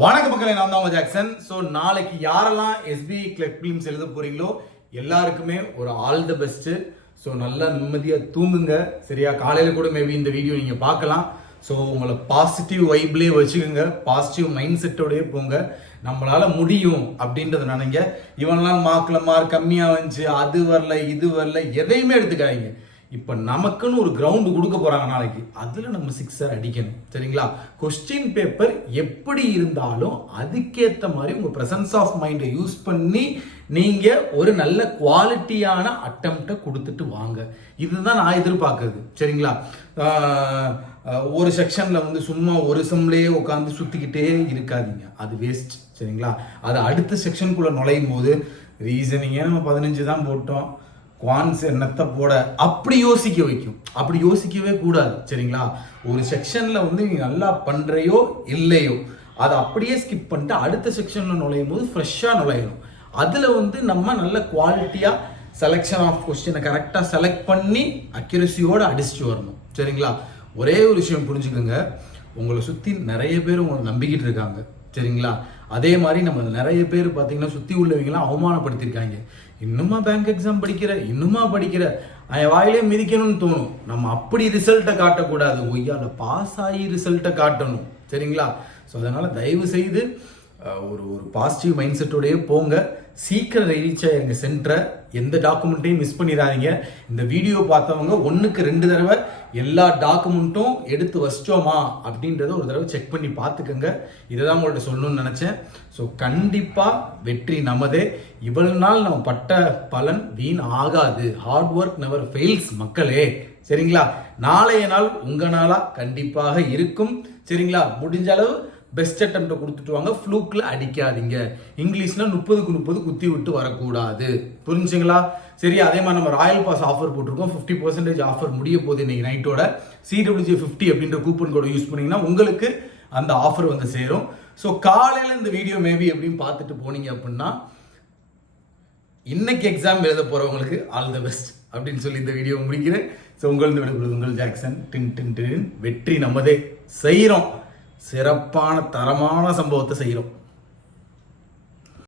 வணக்க மக்களே, நான் தான் ஜாக்சன். ஸோ நாளைக்கு யாரெல்லாம் எஸ்பி கிளர்க் பிலிம்ஸ் எழுத போறீங்களோ எல்லாருக்குமே ஒரு ஆல் த பெஸ்ட். ஸோ நல்லா நிம்மதியாக தூங்குங்க, சரியா? காலையில் கூட மேபி இந்த வீடியோ நீங்கள் பார்க்கலாம். ஸோ உங்களை பாசிட்டிவ் வைப்லேயே வச்சுக்கோங்க, பாசிட்டிவ் மைண்ட் செட்டோடய போங்க. நம்மளால முடியும் அப்படின்றத நினைங்க. இவனெல்லாம் மார்க் கம்மியாக வந்துச்சு, அது வரல இது வரல, எதையுமே எடுத்துக்காதீங்க. இப்போ நமக்குன்னு ஒரு கிரவுண்டு கொடுக்க போறாங்க நாளைக்கு, அதில் நம்ம சிக்ஸர் அடிக்கணும், சரிங்களா? கொஸ்டின் பேப்பர் எப்படி இருந்தாலும் அதுக்கேற்ற மாதிரி உங்கள் ப்ரெசன்ஸ் ஆஃப் மைண்டை யூஸ் பண்ணி நீங்கள் ஒரு நல்ல குவாலிட்டியான அட்டெம்ப்டை கொடுத்துட்டு வாங்க. இதுதான் நான் எதிர்பார்க்குறது, சரிங்களா? ஒரு செக்ஷனில் வந்து சும்மா ஒரு சம்லேயே உட்காந்து சுற்றிக்கிட்டே இருக்காதீங்க, அது வேஸ்ட், சரிங்களா? அது அடுத்த செக்ஷனுக்குள்ளே நுழையும் போது ரீசனிங்கே நம்ம 15 தான் போட்டோம், குவான்ஸ் என்னத்தை போட, அப்படி யோசிக்க வைக்கும். அப்படி யோசிக்கவே கூடாது, சரிங்களா? ஒரு செக்ஷன்ல வந்து நீ நல்லா பண்றையோ இல்லையோ அதை அப்படியே ஸ்கிப் பண்ணிட்டு அடுத்த செக்ஷன்ல நுழையும் போது ஃப்ரெஷ்ஷா நுழையணும். அதுல வந்து நம்ம நல்ல குவாலிட்டியா செலெக்ஷன் ஆஃப் கொஸ்டினை கரெக்டா செலக்ட் பண்ணி அக்யூரசியோட அடிச்சுட்டு வரணும், சரிங்களா? ஒரே ஒரு விஷயம் புரிஞ்சுக்கோங்க, உங்களை சுத்தி நிறைய பேர் உங்களை நம்பிக்கிட்டு இருக்காங்க, சரிங்களா? அதே மாதிரி நம்ம நிறைய பேர் பார்த்தீங்கன்னா சுற்றி உள்ளவங்களாம் அவமானப்படுத்தியிருக்காங்க. இன்னுமா பேங்க் எக்ஸாம் படிக்கிற, இன்னுமா படிக்கிற, வாயிலே மிதிக்கணும்னு தோணும். நம்ம அப்படி ரிசல்ட்டை காட்டக்கூடாது, ஒய்யால பாஸ் ஆகி ரிசல்ட்டை காட்டணும், சரிங்களா? ஸோ அதனால் தயவு செய்து ஒரு பாசிட்டிவ் மைண்ட் செட்டோடய போங்க. சீக்கிரம் ரீச் ஆயிருங்க சென்டரை, எந்த டாக்குமெண்ட்டையும் மிஸ் பண்ணிடாதீங்க. இந்த வீடியோ பார்த்தவங்க 1க்கு 2 தடவை எல்லா டாக்குமெண்ட்டும் எடுத்து வச்சிட்டோமா அப்படின்றத ஒரு தடவை செக் பண்ணி பார்த்துக்கோங்க. இதை தான் உங்கள்கிட்ட சொல்லணும்னு நினச்சேன். ஸோ கண்டிப்பாக வெற்றி நமதே. இவ்வளவு நாள் நம்ம பட்ட பலன் வீண் ஆகாது. ஹார்ட் ஒர்க் நெவர் ஃபெயில்ஸ் மக்களே, சரிங்களா? நாளைய நாள் உங்கள் நாளாக கண்டிப்பாக இருக்கும், சரிங்களா? முடிஞ்ச அளவு பெஸ்ட் அட்டெம்ப்டை கொடுத்துட்டு வாங்க, ஃப்ளூக்ல அடிக்காதீங்க. இங்கிலீஷ்ல 30க்கு 30 குத்தி விட்டு வரக்கூடாது, புரிஞ்சுங்களா? சரி, அதே மாதிரி நம்ம ராயல் பாஸ் ஆஃபர் போட்டிருக்கோம். 50% ஆஃபர் முடிய போகுது இன்னைக்கு நைட்டோட. CWJ50 அப்படின்ற கூப்பன் கோடை யூஸ் பண்ணீங்கன்னா உங்களுக்கு அந்த ஆஃபர் வந்து சேரும். ஸோ காலையில் இந்த வீடியோ மேபி எப்படின்னு பார்த்துட்டு போனீங்க அப்படின்னா இன்னைக்கு எக்ஸாம் எழுத போறவங்களுக்கு ஆல் தி பெஸ்ட் அப்படின்னு சொல்லி இந்த வீடியோ முடிக்கிறேன். ஸோ உங்கள் ஜாக்சன். டின் டின் டின். வெற்றி நமதே. செய்கிறோம், சிறப்பான தரமான சம்பவத்தை செய்கிறோம்.